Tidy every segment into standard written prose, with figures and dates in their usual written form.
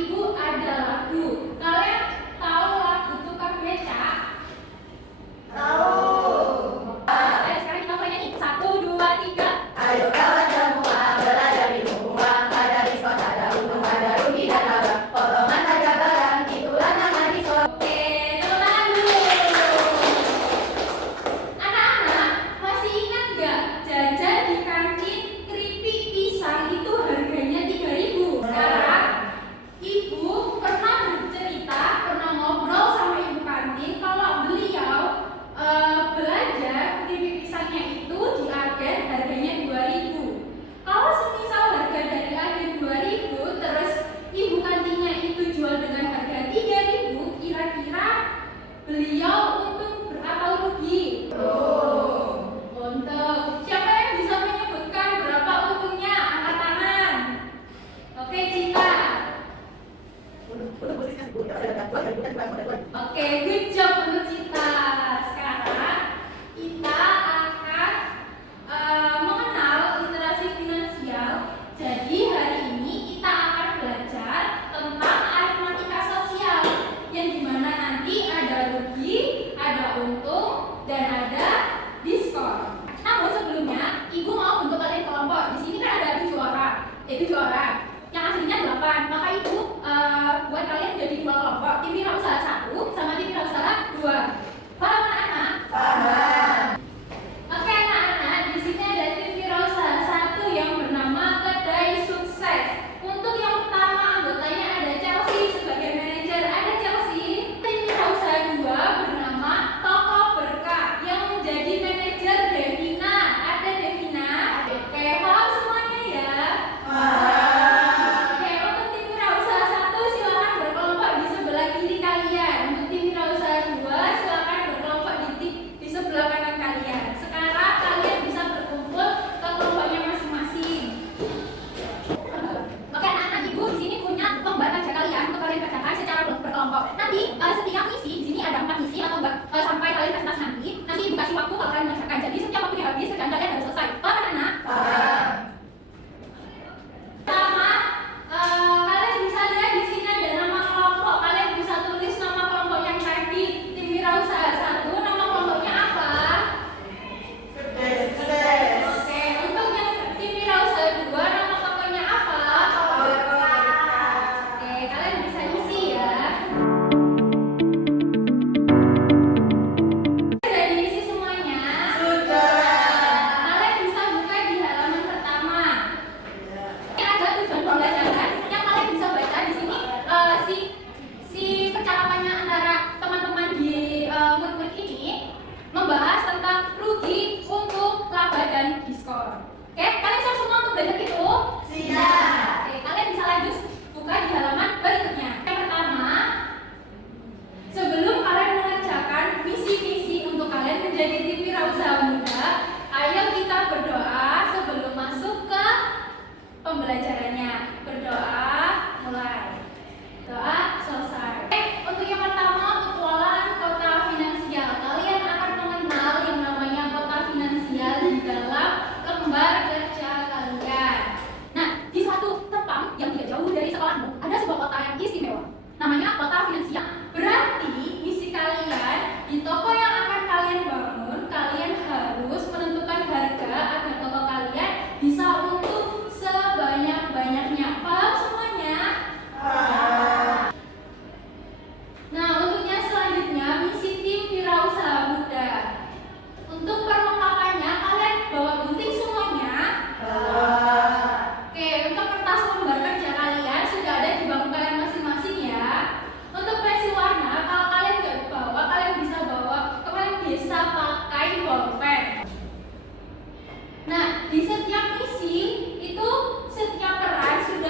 Ibu ada lagu. Kalian tahu lagu tukang becak? Tahu. Ayo sekarang kita mulai nyanyi. 1, 2, 3. Ayo kawan semua belajar di rumah. Ada diskon, ada untung, ada rugi dan laba. Potongan harga barang, itulah nama diskon. Oke, tepuk dulu. Anak-anak, masih ingat gak jajan di kantin keripik pisang itu harganya 3.000? Sekarang ibu pernah bercerita, pernah ngobrol sama ibu kantin kalau beliau belanja keripik pisangnya itu di agen harganya 2.000. Kalau semisal harga dari agen 2.000 terus ibu kantinnya itu jual dengan harga 3.000, kira-kira beliau untung atau rugi? Untung. Siapa yang bisa menyebutkan berapa untungnya? Angkat tangan. Oke, Cinta. Oke, good job untuk Cinta. Sekarang kita akan mengenal literasi finansial. Jadi hari ini kita akan belajar tentang aritmatika sosial, yang dimana nanti ada rugi, ada untung, dan ada diskon. Namun sebelumnya, ibu mau bentuk kalian kelompok. Di sini kan ada 7 orang, 7 orang. Yang aslinya 8. Maka ibu buat kalian jadi 2 kelompok. Tim wirausaha 1 sama tim wirausaha 2. Paham anak-anak? Paham. Oke anak-anak, di sini ada tim wirausaha 1 yang bernama Kedai Sukses. Untuk yang pertama anggotanya ada Chelsea sebagai manajer. Ada Chelsea. Tim wirausaha 2 bernama Toko Berkah yang menjadi manajer Devina. Ada Devina. Oke, paham semuanya ya? Oke, untuk tim wirausaha 1 silakan berkelompok di sebelah kiri kalian. Untuk tim wirausaha 2 silakan berkelompok di sebelah kanan kalian. Sekarang kalian bisa berkumpul ke kelompoknya masing-masing. Oke anak-anak, ibu di sini punya lembar kerja kalian untuk kalian kerjakan secara berkelompok. Nanti setiap misi di sini ada 4 misi atau sampai kalian presentasi nanti ibu kasih waktu kalau kalian mengerjakan. Jadi setiap waktunya habis kerjaan kalian harus selesai. Paham anak-anak? Paham. Pertama, kalian bisa lihat di sini ada nama kelompok. Kalian bisa tulis nama kelompok yang tadi. Tim wirausaha 1, nama kelompoknya apa? Sukses. Oke, untuk yang tim wirausaha 2, nama kelompoknya apa? Oke, kalian bisa isi ya. Sudah diisi semuanya? Sudah. Kalian bisa buka di halaman pertama. Ini ada tujuan pembelajaran yang kalian bisa baca di sini. Si percakapannya antara teman-teman di murid-murid ini membahas tentang rugi, untung, laba, dan diskon. Oke, kalian siap semua untuk belajar itu? Siap. Oke, kalian bisa lanjut buka di halaman berikutnya. Yang pertama, sebelum kalian mengerjakan misi-misi untuk kalian menjadi tim wirausaha muda, ayo kita berdoa sebelum masuk ke pembelajarannya. Berdoa, mulai. Doa, selesai. Oke, untuk yang pertama, petualangan kota finansial. Kalian akan mengenal yang namanya kota finansial di dalam lembar kerja kalian. Nah, di suatu tempat yang tidak jauh dari sekolahmu, ada sebuah kota yang istimewa. Namanya kota finansial. Berarti misi kalian di toko yang akan kalian bangun, kalian harus menentukan harga agar toko kalian bisa untung sebanyak-banyaknya. Paham semuanya? Paham. Nah, untuknya selanjutnya misi tim wirausaha muda. Untuk perlengkapannya kalian bawa gunting semuanya. Oke, untuk kertas lembar kerja kalian sudah ada di bangku kalian masing-masing ya. Untuk pensil warna, kalau kalian nggak bawa, kalian bisa pakai bolpen. Nah, di setiap misi itu setiap peran sudah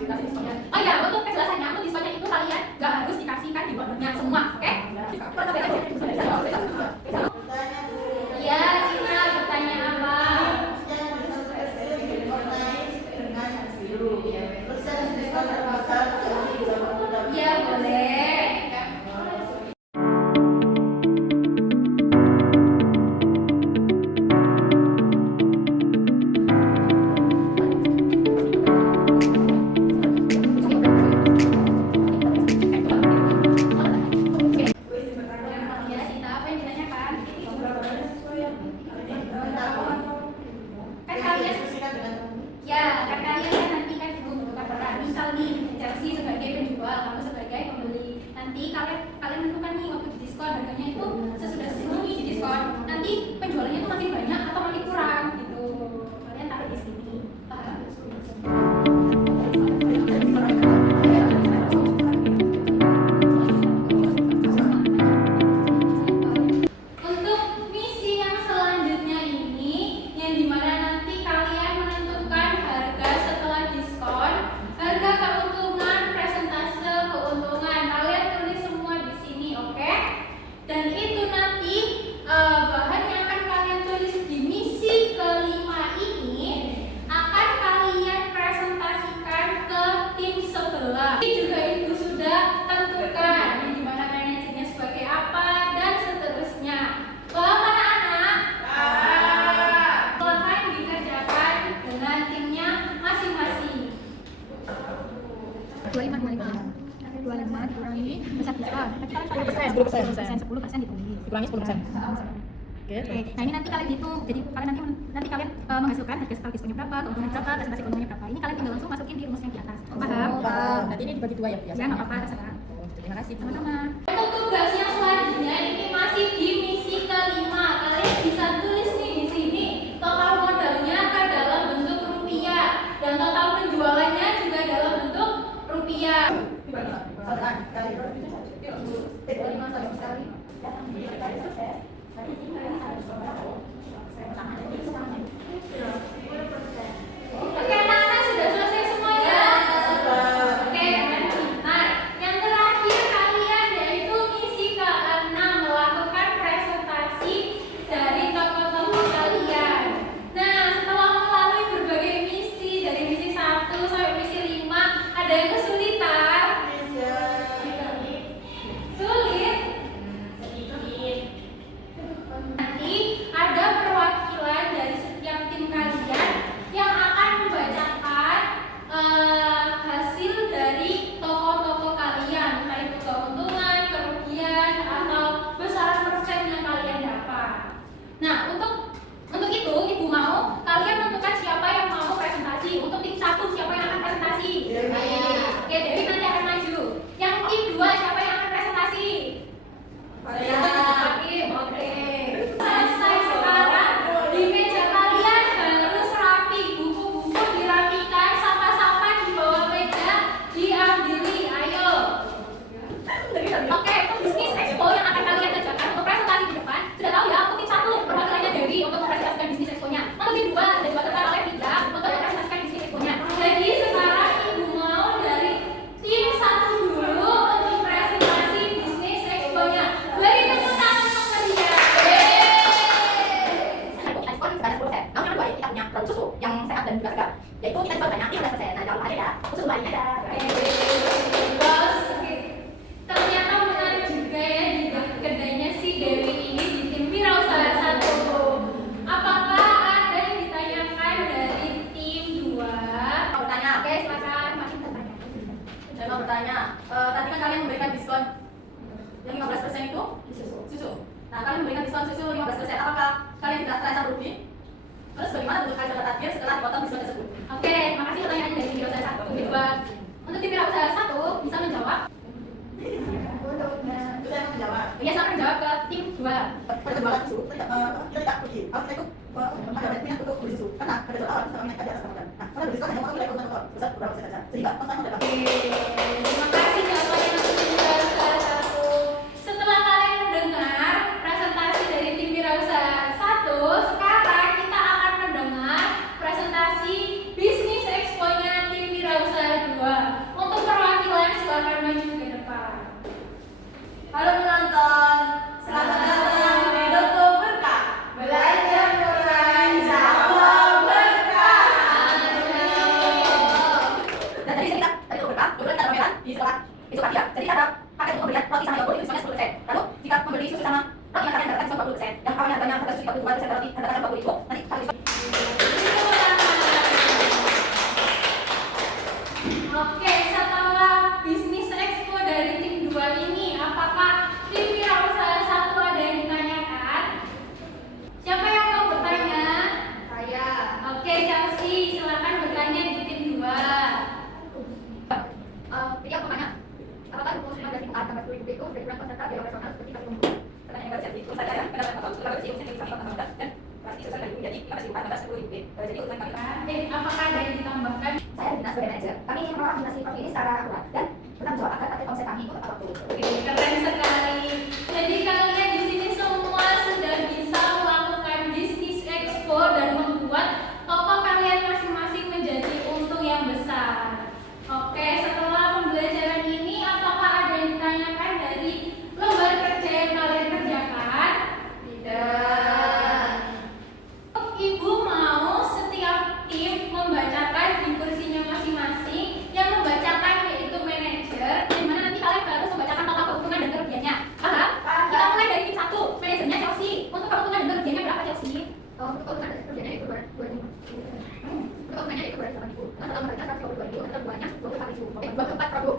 dikasih diskonnya. Oh ya, untuk kejelasannya, untuk diskonnya itu kalian nggak harus dikasihkan di produknya semua, oke? Iya, Cina bertanya apa? Iya, boleh. Ya, Cina, apa yang ditanyakan? Kan kalian kan nanti kan membutuhkan peran. Misal nih, Chelsea sebagai penjual, kamu sebagai pembeli. Nanti kalian menentukan nih waktu di diskon harganya itu sesudah segini di diskon. Nanti penjualannya itu makin banyak atau makin kurang gitu. Kalian taruh di sini. Paham? Untuk misi yang selanjutnya ini, yang dimana nanti kalian menentukan harga setelah diskon, harga keuntungan, presentase keuntungan. Kalian tulis semua di sini, oke? Dan itu nanti bahan yang akan kalian tulis di misi kelima ini akan kalian presentasikan ke tim sebelah. Ini juga ibu sudah tentukan, yang dimana manajernya sebagai apa dan seterusnya. Paham anak-anak? Silahkan dikerjakan dengan timnya masing-masing. 25 dikurangi besar diskon. Tapi kalian 10% dikurangi. Dikurangi 10%. Oke. Nah ini nanti kalian hitung. Jadi kalian nanti kalian menghasilkan harga sekali diskonnya berapa, keuntungan berapa, presentasi keuntungannya berapa. Ini kalian tinggal langsung masukin di rumus yang di atas. Paham? Nanti ini dibagi dua ya? Ya nggak apa-apa, terserah. Terima kasih. Sama-sama. Untuk tugas yang selanjutnya ini masih di misi kelima. Kalian bisa tulis nih di sini total modalnya kan dalam bentuk rupiah dan total penjualannya juga dalam bentuk rupiah. Oke, anak-anak sudah selesai semua ya? Oke, nah yang terakhir kalian yaitu misi ke-6, melakukan presentasi dari tokoh-tokoh kalian. Nah, setelah melalui berbagai misi dari misi 1 sampai misi 5, ada yang kesulitan? Sulit? Nanti ada perwakilan dari setiap tim kalian yang akan membacakan hasil dari tokoh-tokoh kalian, entah itu keuntungan, kerugian, atau besaran persen yang kalian dapat. Nah, untuk itu ibu mau kalian tentukan siapa yang mau presentasi. Untuk tim 1 siapa yang akan presentasi? Oke, Dewi nanti akan maju. Yang tim 2 siapa yang akan presentasi? Oke. Selesai sekarang di meja kalian harus rapi, buku-buku dirapikan, sampah-sampah di bawah meja diambil. Ayo. Oke, untuk bisnis expo yang akan kalian kerjakan untuk presentasi di depan sudah tahu ya. Untuk tim 1 perwakilannya Dewi untuk mempresentasikan bisnis expo-nya. Untuk tim 2 dan juga oleh Vida untuk mempresentasikan bisnis expo-nya. Jadi sekarang ibu mau dari tim 1 dulu untuk presentasi bisnis expo-nya. Beri tepuk tangan untuk dia. Diskon sebanyak 10%. Namun yang kedua kita punya produk susu yang sehat dan juga segar. Yaitu kita diskon banyak 15%. Nah, jangan lupa aja ya. Susu banyak aja. Bos, ternyata menarik juga ya di kedainya si Dewi ini di tim Wirausaha 1. Apakah ada yang ditanyakan dari tim 2? Mau bertanya? Oke, silakan. Makin bertanya. Saya mau bertanya. Tadi kan kalian memberikan diskon yang 15% itu susu. Nah, kalian memberikan diskon susu 15%. Apakah kalian tidak terasa rugi? Terus bagaimana untuk kalian dapat target setelah dipotong diskon tersebut? Oke, terima kasih pertanyaannya dari tim Wirausaha 1. Tim 2. Untuk tim Wirausaha 1 bisa menjawab. Itu saya mau menjawab. Ya, saya menjawab ke tim 2. Pada jualan susu, kita tidak rugi. Harus ikut ada niat untuk beli susu. Karena pada jual awal bisa naik aja sama kan. Nah, karena diskon hanya mau nilai konten besar berapa persen saja. Sehingga konsumen dapat. Terima kasih jawabannya untuk tim Wirausaha 1. Setelah kalian mendengar presentasi dari tim Wirausaha 1, sekarang kita akan mendengar presentasi bisnis expo-nya tim Wirausaha 2. Oke, setelah bisnis expo dari tim 2 ini, apakah tim wirausaha 1 ada yang ditanyakan? Siapa yang mau bertanya? Saya. Oke, Chelsea, silakan bertanya di tim 2. Jadi aku tanya, apakah 19.000 tambah 10.000 itu berkurang peserta biaya operasional seperti kali umum? Pertanyaan baru jadi saya pendapat Bapak Sulawesi Selatan Indonesia ini sama dan pasti susah dari menjadi 15.000 jadi urusan kami. Apakah ada yang ditambahkan? Saya dinas sebagai manajer. Kami ingin mengelola dinasti properti ini secara akurat dan bertanggung jawab agar target omset kami itu tepat waktu. Oke, keren sekali. Jadi kalian di sini semua sudah bisa melakukan bisnis expo dan membuat toko kalian masing-masing menjadi untung yang besar. Oke, setelah pembelajaran ini, apakah ada yang ditanyakan dari lembar kerja yang kalian kerjakan? Tidak. Ibu mau setiap tim membacakan di kursinya masing-masing. Yang membacakan yaitu manajer, di mana nanti kalian harus membacakan nota keuntungan dan kerugiannya. Paham? Kita mulai dari tim 1, manajernya Chelsea. Untuk keuntungan dan kerugiannya berapa, Chelsea? Untuk keuntungan dan kerugiannya itu 2.000. Untuk keuntungannya itu 2.800.000. Untuk mereka 122.000. Untuk keduanya 24.000. 24 produk.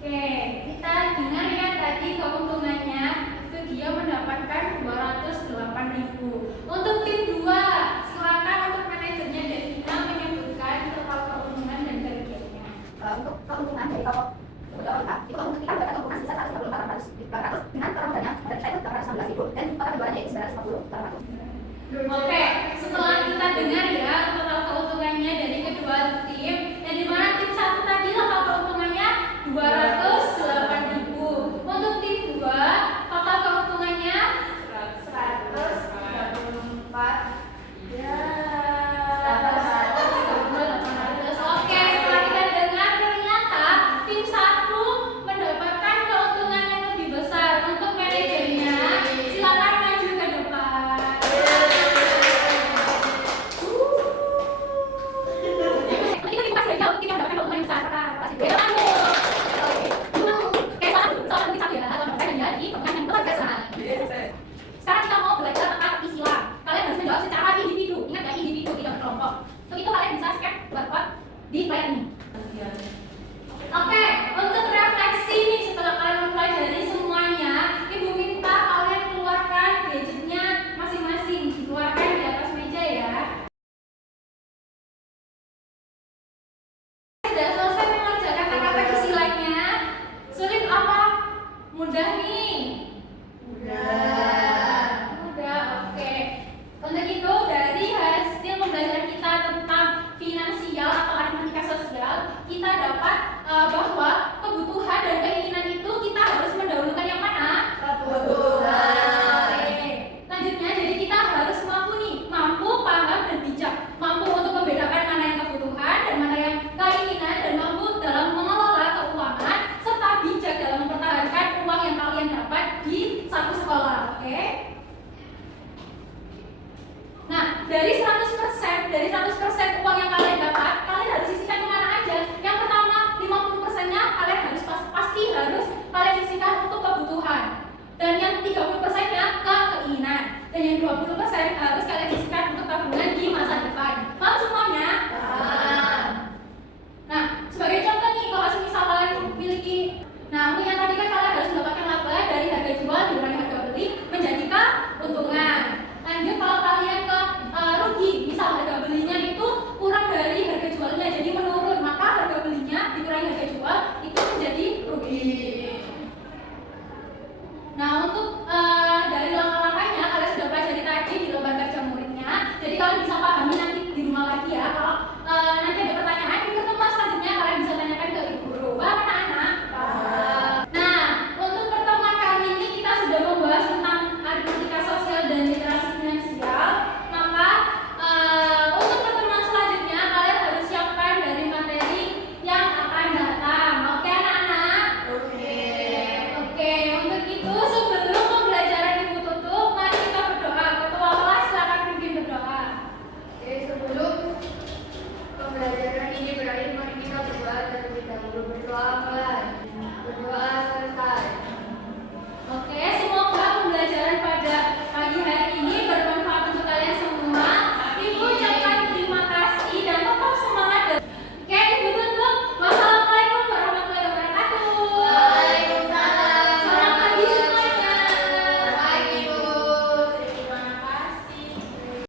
Oke, kita dengar ya tadi keuntungannya itu dia mendapatkan 208.000. Untuk tim 2, silakan untuk manajernya Devina menyebutkan total keuntungan dan kerugiannya. Untuk keuntungan dari toko kita, itu keuntungan kita mendapatkan keuntungan sebesar 134.400 dengan total modalnya dari saya itu 816.000 dan total penjualannya itu 950.800. Oke,